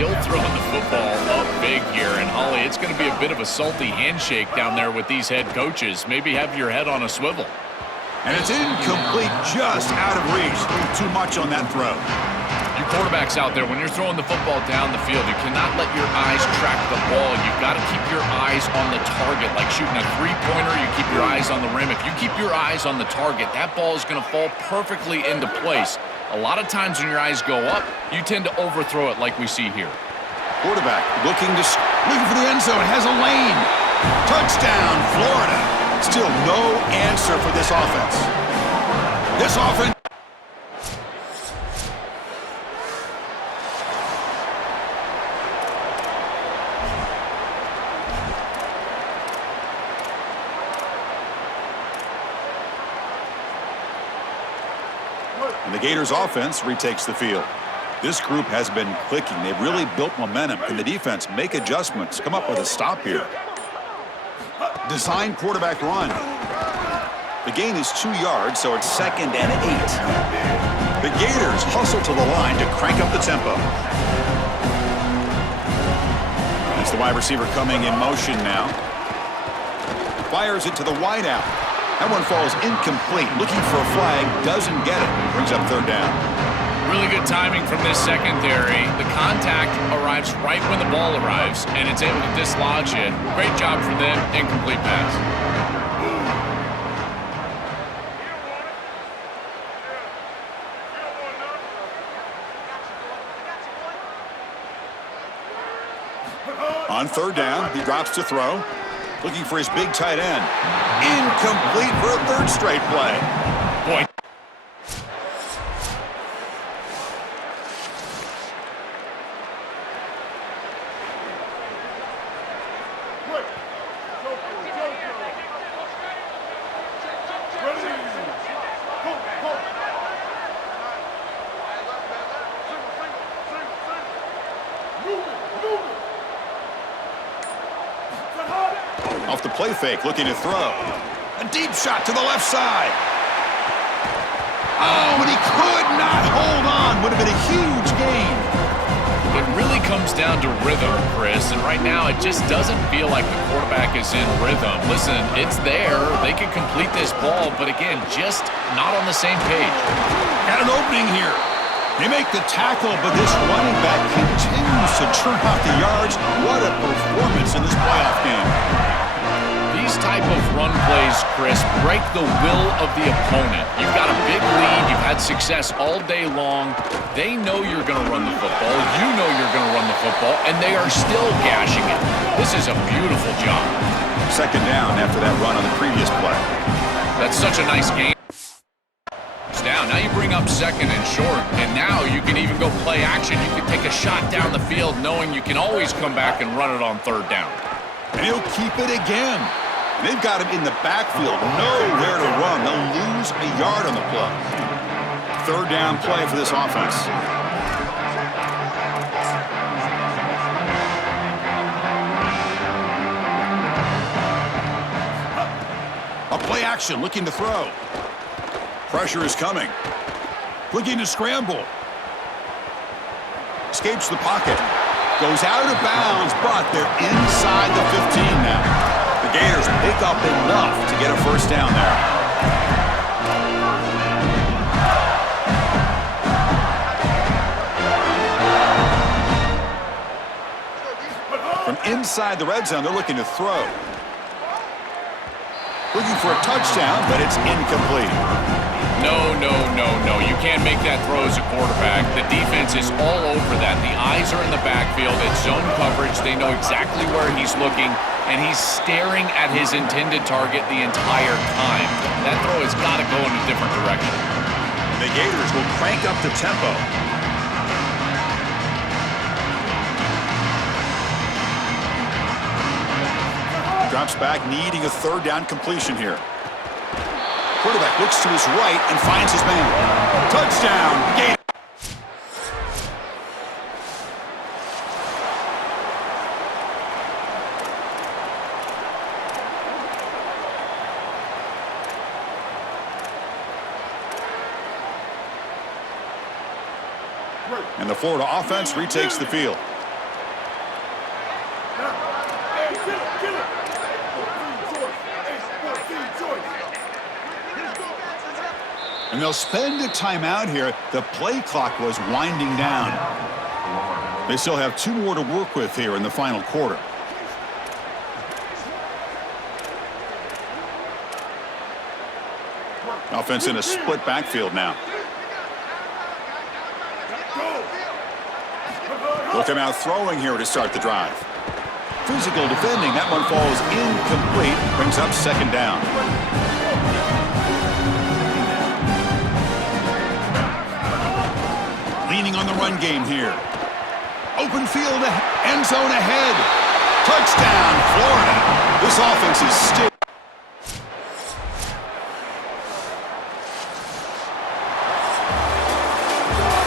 still throwing the football up big here. And, Holly, it's going to be a bit of a salty handshake down there with these head coaches. Maybe have your head on a swivel. And it's incomplete, just out of reach. A little too much on that throw. Your quarterback's out there. When you're throwing the football down the field, you cannot let your eyes track the ball. You've got to keep your eyes on the target. Like shooting a three-pointer, you keep your eyes on the rim. If you keep your eyes on the target, that ball is going to fall perfectly into place. A lot of times when your eyes go up, you tend to overthrow it like we see here. Quarterback looking for the end zone, has a lane. Touchdown, Florida. Still no answer for this offense. This offense. And the Gators offense retakes the field. This group has been clicking. They've really built momentum. Can the defense make adjustments? Come up with a stop here. Design quarterback run. The gain is 2 yards, so it's 2nd and 8. The Gators hustle to the line to crank up the tempo. It's the wide receiver coming in motion now. Fires it to the wideout. That one falls incomplete. Looking for a flag, doesn't get it. Brings up 3rd down. Really good timing from this secondary. The contact arrives right when the ball arrives, and it's able to dislodge it. Great job from them. Incomplete pass. On 3rd down, he drops to throw. Looking for his big tight end. Incomplete for a 3rd straight play. Boy. Off the play fake, looking to throw. A deep shot to the left side. Oh, and he could not hold on. Would have been a huge gain. It really comes down to rhythm, Chris, and right now it just doesn't feel like the quarterback is in rhythm. Listen, it's there. They can complete this ball, but again, just not on the same page. Got an opening here. They make the tackle, but this running back continues to churn out the yards. What a performance in this playoff game. These type of run plays, Chris, break the will of the opponent. You've got a big lead. You've had success all day long. They know you're going to run the football. You know you're going to run the football, and they are still gashing it. This is a beautiful job. 2nd down after that run on the previous play. That's such a nice game. Down. Now you bring up 2nd and short, and now you can even go play action. You can take a shot down the field knowing you can always come back and run it on 3rd down. And he'll keep it again. They've got him in the backfield, nowhere to run. They'll lose a yard on the play. 3rd down play for this offense. A play action, looking to throw. Pressure is coming. Looking to scramble. Escapes the pocket. Goes out of bounds, but they're inside the 15 now. The Gators pick up enough to get a 1st down there. From inside the red zone, they're looking to throw. Looking for a touchdown, but it's incomplete. No. You can't make that throw as a quarterback. The defense is all over that. The eyes are in the backfield. It's zone coverage. They know exactly where he's looking, and he's staring at his intended target the entire time. That throw has got to go in a different direction. The Gators will crank up the tempo. Drops back, needing a 3rd down completion here. Quarterback looks to his right and finds his man. Touchdown, Gators. And the Florida offense retakes the field. And they'll spend a timeout here. The play clock was winding down. They still have 2 more to work with here in the final quarter. Offense in a split backfield now. They'll come out throwing here to start the drive. Physical defending. That one falls incomplete. Brings up second down. Leaning on the run game here. Open field, end zone ahead. Touchdown, Florida. This offense is still.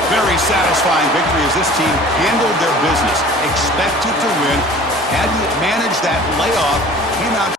Very satisfying victory as this team handled their business. Expected to win. Had to manage that layoff. Came out.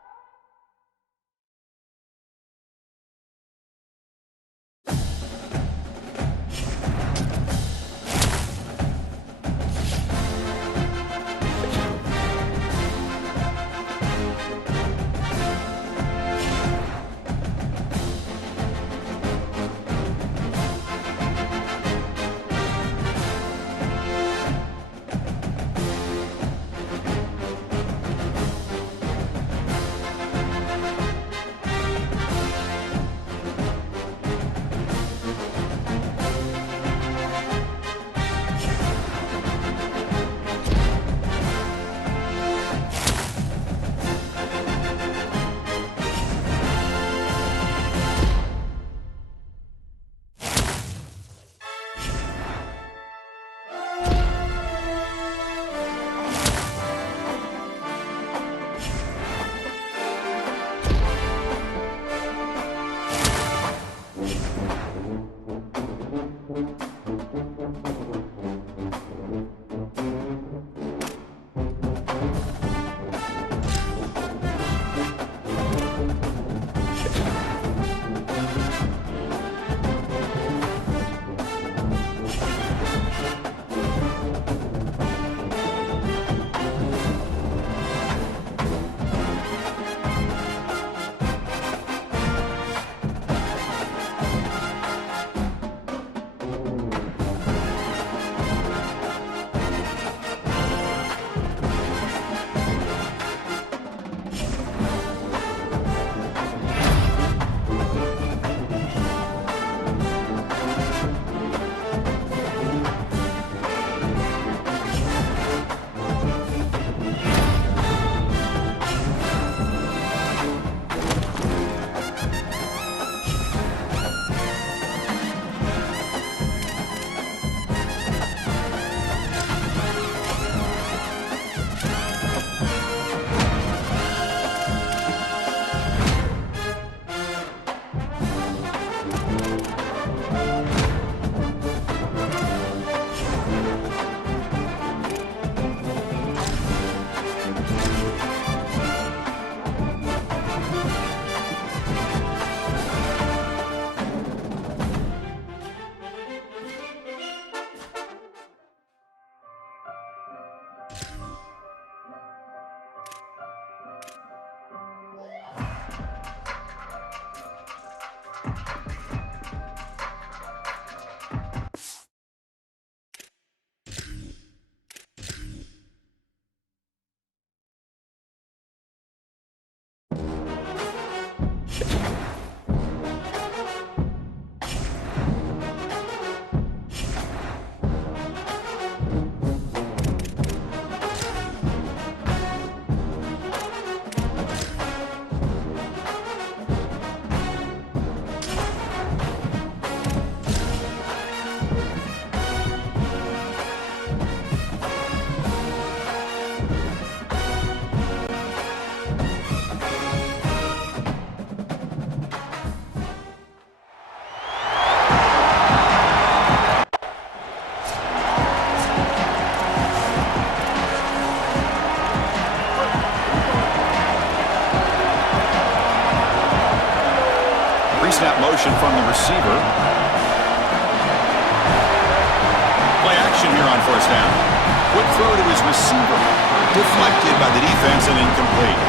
Pre-snap motion from the receiver. Play action here on first down. Quick throw to his receiver. Deflected by the defense and incomplete.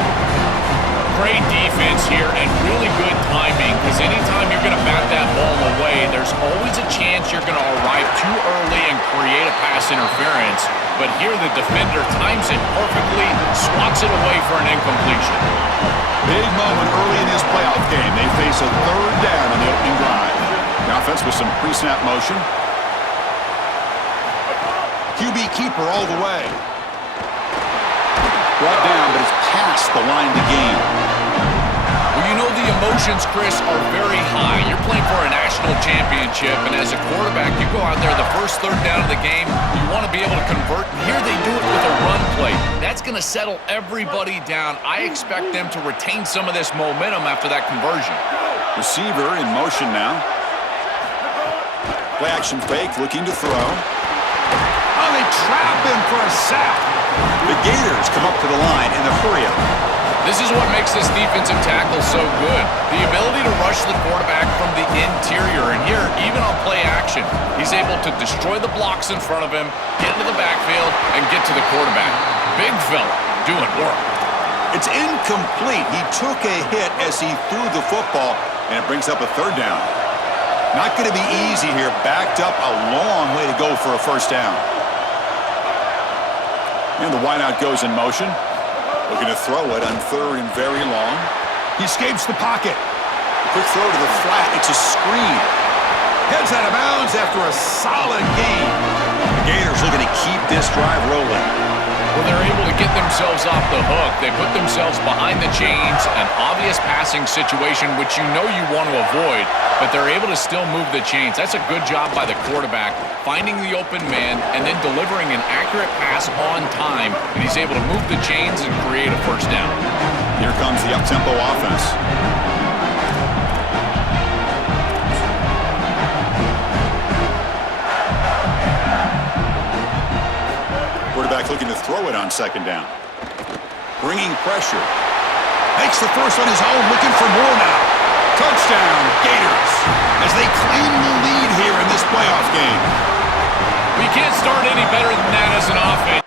great defense here and really good timing, because anytime you're going to bat that ball away, there's always a chance you're going to arrive too early and create a pass interference. But here the defender times it perfectly, swats it away for an incompletion. Big moment early in this playoff game. They face a third down on the opening drive. The offense with some pre-snap motion. QB keeper all the way. Brought down, but it's past the line to gain. Well, you know the emotions, Chris, are very high. You're playing for a national championship, and as a quarterback, you go out there the first third down of the game, you want to be able to convert. Here they do it with a run play. That's going to settle everybody down. I expect them to retain some of this momentum after that conversion. Receiver in motion now. Play action fake, looking to throw. Oh, they trap him for a sack. The Gators come up to the line in the hurry-up. This is what makes this defensive tackle so good. The ability to rush the quarterback from the interior. And here, even on play action, he's able to destroy the blocks in front of him, get into the backfield, and get to the quarterback. Big fella doing work. It's incomplete. He took a hit as he threw the football, and it brings up a third down. Not going to be easy here. Backed up a long way to go for a first down. And the wideout goes in motion. Looking to throw it on third and very long. He escapes the pocket. Quick throw to the flat. It's a screen. Heads out of bounds after a solid gain. The Gators looking to keep this drive rolling. Well, they're able to get themselves off the hook. They put themselves behind the chains, an obvious passing situation, which you know you want to avoid, but they're able to still move the chains. That's a good job by the quarterback, finding the open man and then delivering an accurate pass on time, and he's able to move the chains and create a first down. Here comes the up-tempo offense. Quarterback looking to throw it on second down. Bringing pressure. Makes the first on his own, looking for more now. Touchdown, Gators, as they claim the lead here in this playoff game. We can't start any better than that as an offense.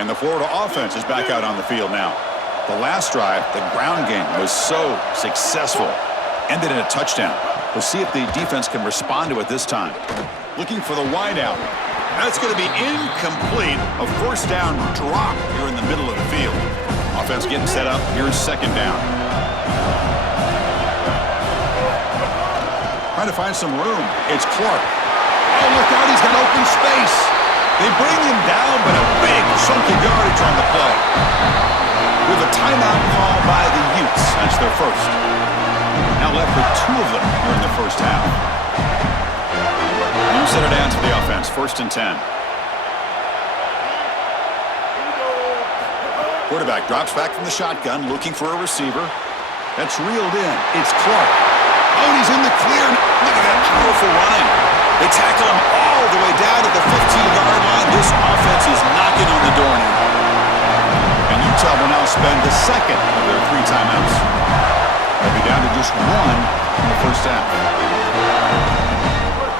And the Florida offense is back out on the field now. The last drive, the ground game, was so successful. Ended in a touchdown. We'll see if the defense can respond to it this time. Looking for the wideout. That's going to be incomplete. A first down drop here in the middle of the field. Offense getting set up. Here's second down. Trying to find some room. It's Clark. Oh, look out. He's got open space. They bring him down, but a big chunk of yardage on the play. With a timeout call by the Utes. That's their first. Now left with two of them here in the first half. You set it down to the offense. First and 10. Quarterback drops back from the shotgun, looking for a receiver. That's reeled in. It's Clark. Oh, he's in the clear. Look at that powerful running. They tackle him all the way down to the 15-yard line. This offense is knocking on the door now. And Utah will now spend the second of their 3 timeouts. They'll be down to just 1 in the first half.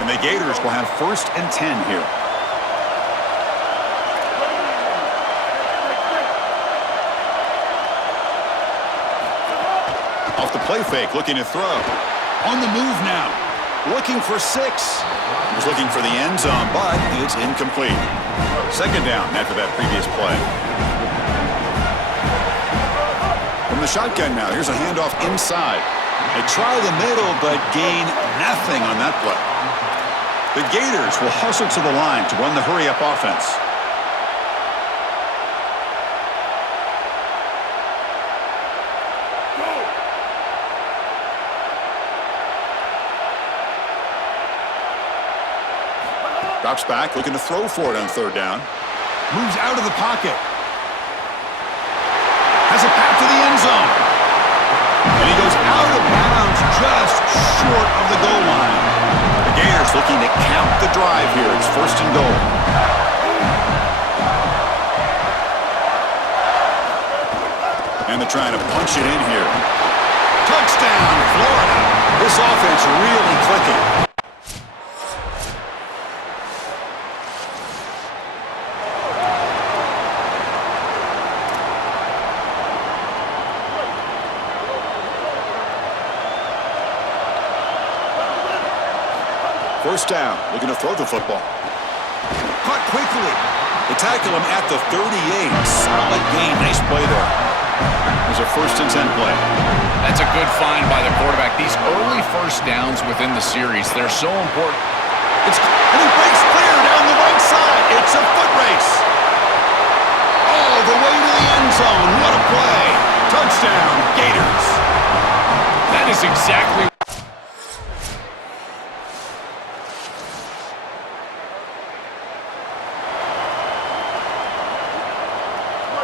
And the Gators will have first and 10 here. Off the play fake, looking to throw. On the move now. Looking for 6. He was looking for the end zone, but it's incomplete. Second down after that previous play. From the shotgun now, here's a handoff inside. They try the middle, but gain nothing on that play. The Gators will hustle to the line to run the hurry-up offense. Drops back, looking to throw for it on third down. Moves out of the pocket. Has a path to the end zone. And he goes out of bounds just short of the goal line. The Gators looking to count the drive here. It's first and goal. And they're trying to punch it in here. Touchdown, Florida. This offense really clicking. First down, looking to throw the football. Caught quickly. They tackle him at the 38. Solid gain. Nice play there. There's a 1st and 10 play. That's a good find by the quarterback. These early first downs within the series, they're so important. And he breaks clear down the right side. It's a foot race. All the way to the end zone. What a play. Touchdown, Gators. That is exactly...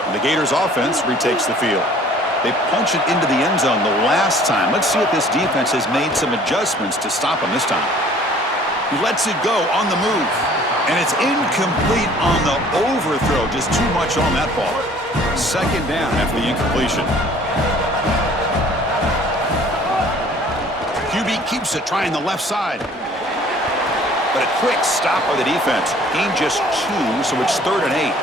The Gators offense retakes the field. They punch it into the end zone the last time. Let's see if this defense has made some adjustments to stop him this time. He lets it go on the move. And it's incomplete on the overthrow. Just too much on that ball. 2nd down after the incompletion. QB keeps it, trying the left side. But a quick stop by the defense. Gain just 2, so it's 3rd and 8.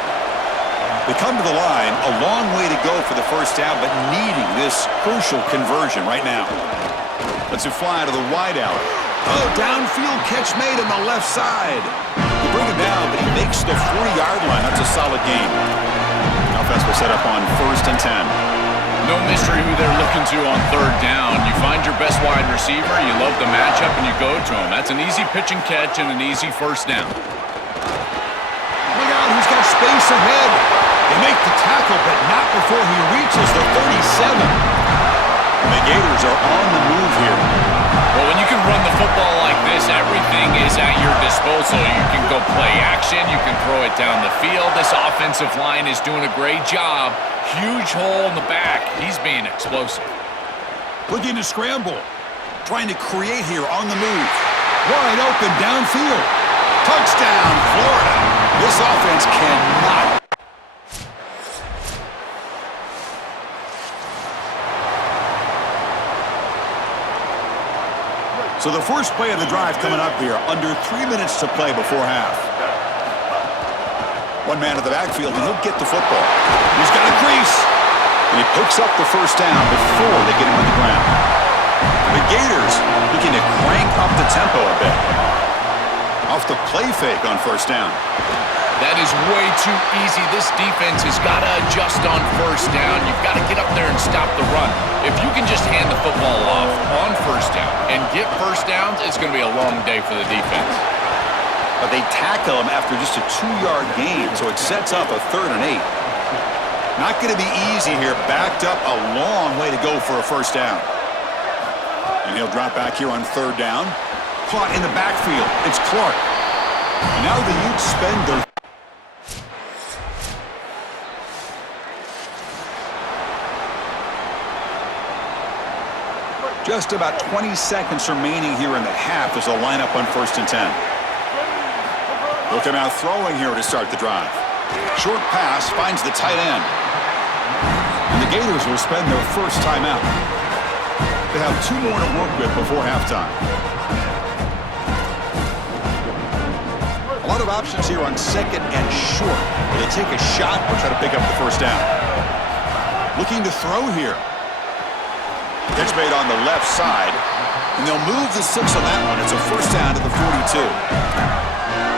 They come to the line, a long way to go for the first down, but needing this crucial conversion right now. Lets it fly to the wide out. Oh, downfield catch made on the left side. They bring him down, but he makes the 40-yard line. That's a solid game. Offense will set up on 1st and 10. No mystery who they're looking to on 3rd down. You find your best wide receiver, you love the matchup, and you go to him. That's an easy pitch and catch and an easy 1st down. Look out, he's got space ahead. They make the tackle, but not before he reaches the 37. And the Gators are on the move here. Well, when you can run the football like this, everything is at your disposal. You can go play action. You can throw it down the field. This offensive line is doing a great job. Huge hole in the back. He's being explosive. Looking to scramble. Trying to create here on the move. Wide open downfield. Touchdown, Florida. This offense cannot. So the first play of the drive coming up here, under 3 minutes to play before half. One man at the backfield, and he'll get the football. He's got a crease, and he picks up the first down before they get him on the ground. The Gators looking to crank up the tempo a bit. Off the play fake on 1st down. That is way too easy. This defense has got to adjust on 1st down. You've got to get up there and stop the run. If you can just hand the football off on 1st down and get 1st downs, it's going to be a long day for the defense. But they tackle him after just a 2-yard gain, so it sets up a 3rd and 8. Not going to be easy here. Backed up a long way to go for a 1st down. And he'll drop back here on 3rd down. Caught in the backfield. It's Clark. And now the Utes spend their... Just about 20 seconds remaining here in the half as they'll line up on 1st and 10. Looking out throwing here to start the drive. Short pass finds the tight end. And the Gators will spend their first timeout. They have 2 more to work with before halftime. A lot of options here on 2nd and short. Will they take a shot or try to pick up the first down? Looking to throw here. Catch made on the left side. And they'll move the 6 on that one. It's a first down to the 42.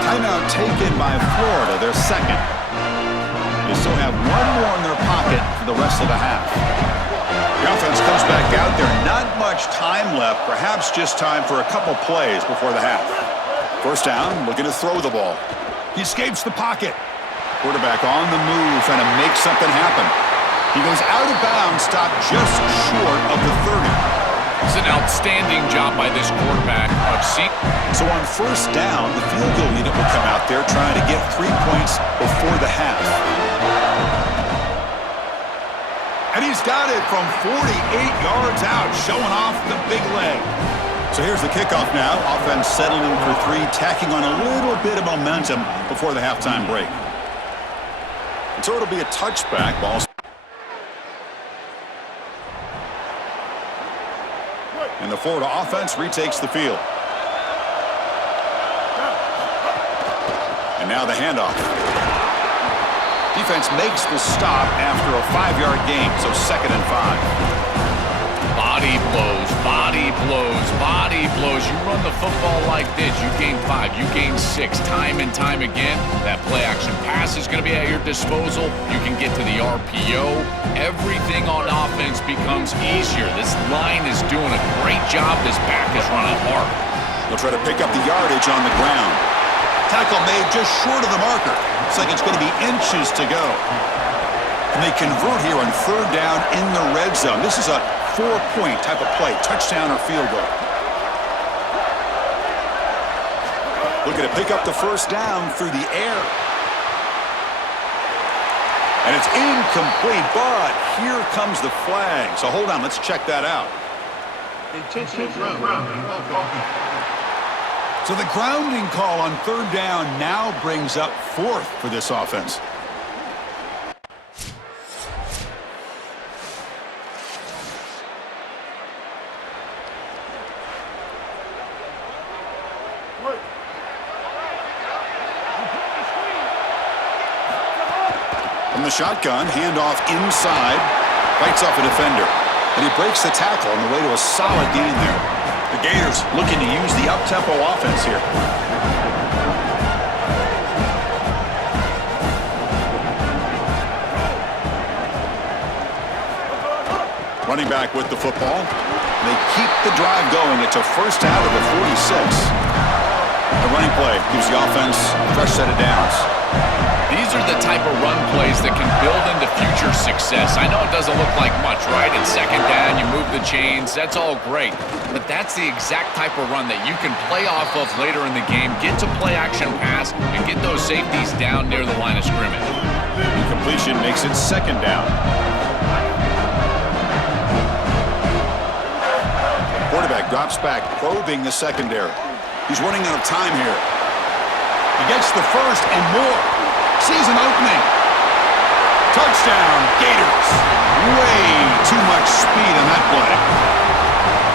Timeout taken by Florida, their 2nd. They still have 1 more in their pocket for the rest of the half. The offense comes back out there. Not much time left. Perhaps just time for a couple plays before the half. First down, looking to throw the ball. He escapes the pocket. Quarterback on the move, trying to make something happen. He goes out of bounds, stopped just short of the 30. It's an outstanding job by this quarterback of seeing. So on 1st down, the field goal unit will come out there trying to get 3 points before the half. And he's got it from 48 yards out, showing off the big leg. So here's the kickoff now. Offense settling for 3, tacking on a little bit of momentum before the halftime break. And so it'll be a touchback ball. And the Florida offense retakes the field. And now the handoff. Defense makes the stop after a 5-yard gain, so 2nd and 5. Body blows, body blows, body blows. You run the football like this, you gain 5, you gain 6, time and time again. That play-action pass is going to be at your disposal. You can get to the RPO. Everything on offense becomes easier. This line is doing a great job. This back is running hard. They'll try to pick up the yardage on the ground. Tackle made just short of the marker. Looks like it's going to be inches to go. And they convert here on 3rd down in the red zone. This is a 4-point type of play, touchdown or field goal. Looking to pick up the 1st down through the air. And it's incomplete, but here comes the flag. So hold on, let's check that out. Intentional grounding. So the grounding call on 3rd down now brings up 4th for this offense. From the shotgun, handoff inside, fights off a defender, and he breaks the tackle on the way to a solid gain there. The Gators looking to use the up-tempo offense here. Running back with the football. They keep the drive going. It's a first out of the 46. The running play gives the offense a fresh set of downs. These are the type of run plays that can build into future success. I know it doesn't look like much, right? It's 2nd down, you move the chains, that's all great. But that's the exact type of run that you can play off of later in the game, get to play action pass, and get those safeties down near the line of scrimmage. Incompletion makes it 2nd down. Quarterback drops back, probing the secondary. He's running out of time here. He gets the 1st and more. Sees an opening. Touchdown, Gators. Way too much speed on that play.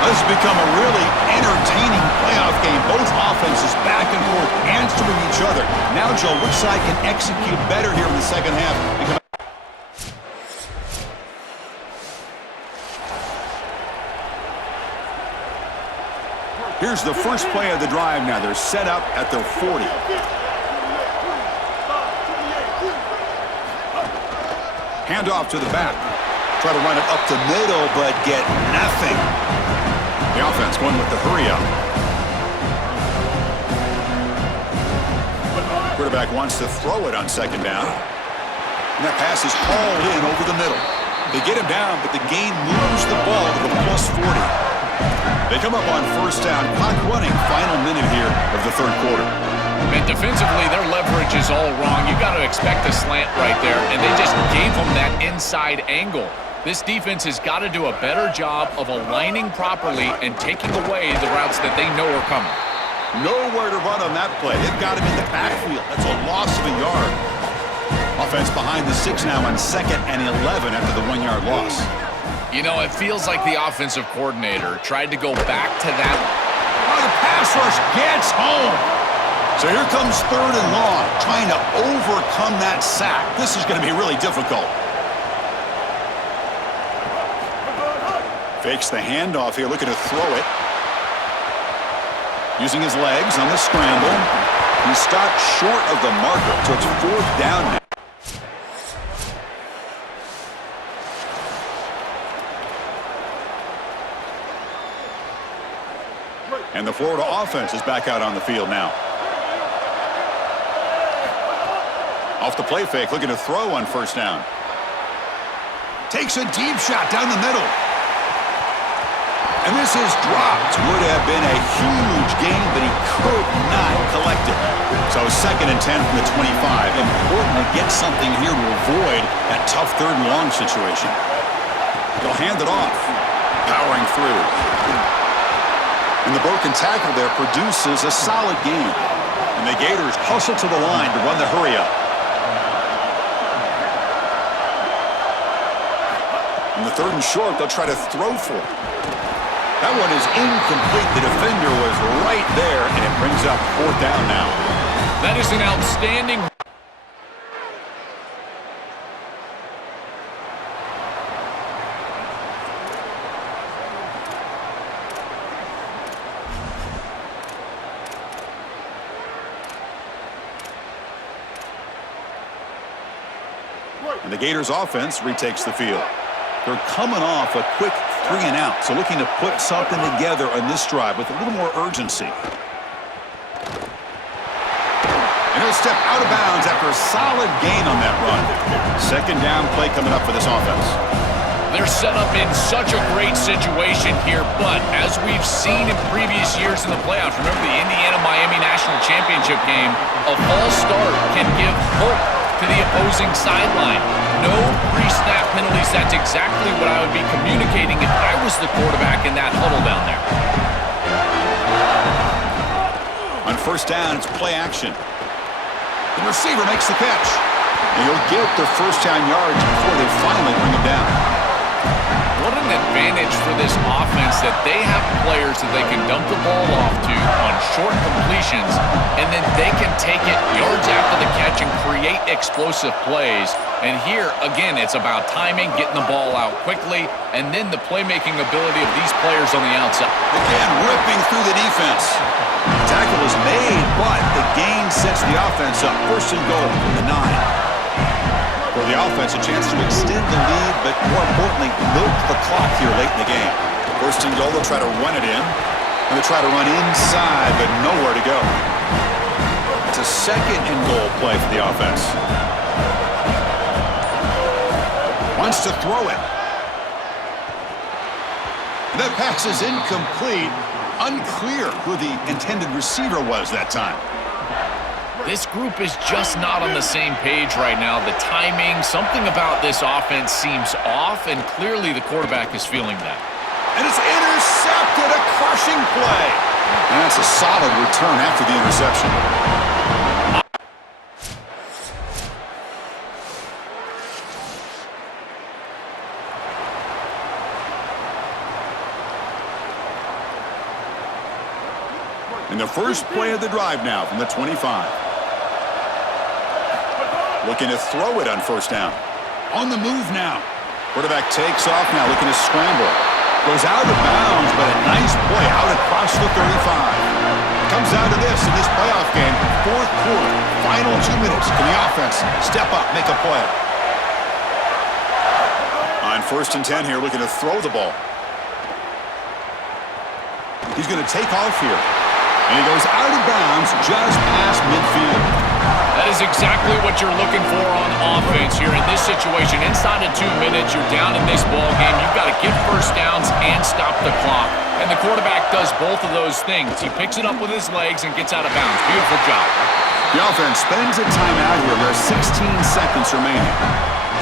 This has become a really entertaining playoff game. Both offenses back and forth, answering each other. Now, Joe, which side can execute better here in the 2nd half? Here's the first play of the drive now. They're set up at their 40. Hand off to the back. Try to run it up the middle, but get nothing. The offense going with the hurry up. Quarterback wants to throw it on 2nd down. And that pass is hauled in over the middle. They get him down, but the gain moves the ball to the +40. They come up on 1st down, clock running, final minute here of the 3rd quarter. And defensively, their leverage is all wrong. You got to expect a slant right there, and they just gave them that inside angle. This defense has got to do a better job of aligning properly and taking away the routes that they know are coming. Nowhere to run on that play. They've got him in the backfield. That's a loss of a yard. Offense behind the 6 now on 2nd and 11 after the 1-yard loss. You know, it feels like the offensive coordinator tried to go back to that. Oh, the pass rush gets home. So here comes 3rd and long, trying to overcome that sack. This is going to be really difficult. Fakes the handoff here, looking to throw it. Using his legs on the scramble. He stopped short of the marker, so it's 4th down now. And the Florida offense is back out on the field now. Off the play fake, looking to throw on 1st down. Takes a deep shot down the middle. And this is dropped. Would have been a huge gain, but he could not collect it. So 2nd and 10 from the 25. Important to get something here to avoid that tough 3rd and long situation. They'll hand it off. Powering through. And the broken tackle there produces a solid gain. And the Gators hustle to the line to run the hurry up. In the 3rd and short, they'll try to throw for it. That one is incomplete. The defender was right there, and it brings up 4th down now. That is an outstanding. And the Gators offense retakes the field. They're coming off a quick 3-and-out, so looking to put something together on this drive with a little more urgency. And he'll step out of bounds after a solid gain on that run. Second down play coming up for this offense. They're set up in such a great situation here, but as we've seen in previous years in the playoffs, remember the Indiana-Miami National Championship game, a false start can give hope to the opposing sideline. No pre-snap penalties. That's exactly what I would be communicating if I was the quarterback in that huddle down there. On first down, it's play action. The receiver makes the catch. And he'll get the first down yards before they finally bring him down. What an advantage for this offense that they have players that they can dump the ball off to on short completions, and then they can take it yards after the catch and create explosive plays. And here, again, it's about timing, getting the ball out quickly, and then the playmaking ability of these players on the outside. Again, ripping through the defense. The tackle is made, but the gain sets the offense up. First and goal from the 9. For the offense, a chance to extend the lead, but more importantly, milk the clock here late in the game. First and goal, they'll try to run it in. And they'll try to run inside, but nowhere to go. It's a second and goal play for the offense. Wants to throw it. That pass is incomplete. Unclear who the intended receiver was that time. This group is just not on the same page right now. The timing, something about this offense seems off, and clearly the quarterback is feeling that. And it's intercepted, a crushing play. And that's a solid return after the interception. And the first play of the drive now from the 25. Looking to throw it on first down. On the move now. Quarterback takes off now, looking to scramble. Goes out of bounds, but a nice play out across the 35. Comes down to this in this playoff game. Fourth quarter, final 2 minutes. Can the offense step up, make a play? On first and 10 here, looking to throw the ball. He's going to take off here. And he goes out of bounds just past midfield. That is exactly what you're looking for on offense here in this situation. Inside of 2 minutes, you're down in this ball game. You've got to get first downs and stop the clock. And the quarterback does both of those things. He picks it up with his legs and gets out of bounds. Beautiful job. The offense spends a timeout here. There are 16 seconds remaining.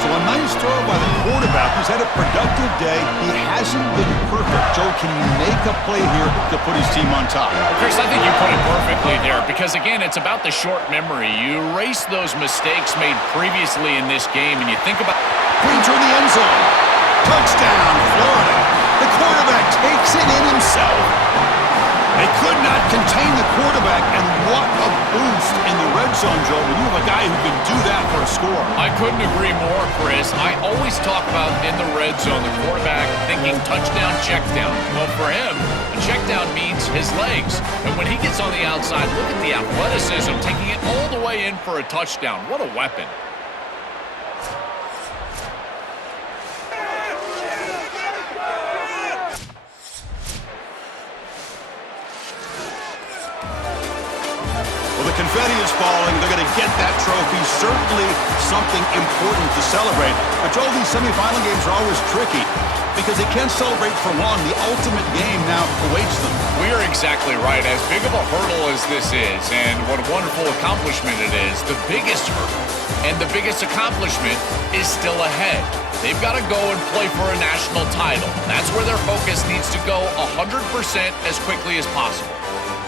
So a nice throw by the quarterback who's had a productive day. He hasn't been perfect. Joe, can you make a play here to put his team on top? Chris, I think you put it perfectly there because, again, it's about the short memory. You erase those mistakes made previously in this game, and you think about... Pointer in the end zone. Touchdown, Florida. The quarterback takes it in himself. They could not contain the quarterback, and what a boost in the red zone, Joe, when you have a guy who can do that for a score. I couldn't agree more, Chris. I always talk about in the red zone, the quarterback thinking touchdown, check down. Well, for him, a check down means his legs. And when he gets on the outside, look at the athleticism, taking it all the way in for a touchdown. What a weapon. The confetti is falling. They're going to get that trophy. Certainly something important to celebrate. But Joel, these semifinal games are always tricky because they can't celebrate for long. The ultimate game now awaits them. We are exactly right. As big of a hurdle as this is, and what a wonderful accomplishment it is, the biggest hurdle and the biggest accomplishment is still ahead. They've got to go and play for a national title. That's where their focus needs to go 100% as quickly as possible.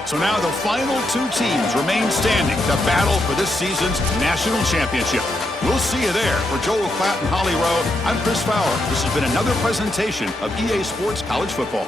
So now the final 2 teams remain standing to battle for this season's national championship. We'll see you there. For Joel Klatt and Holly Rowe, I'm Chris Fowler. This has been another presentation of EA Sports College Football.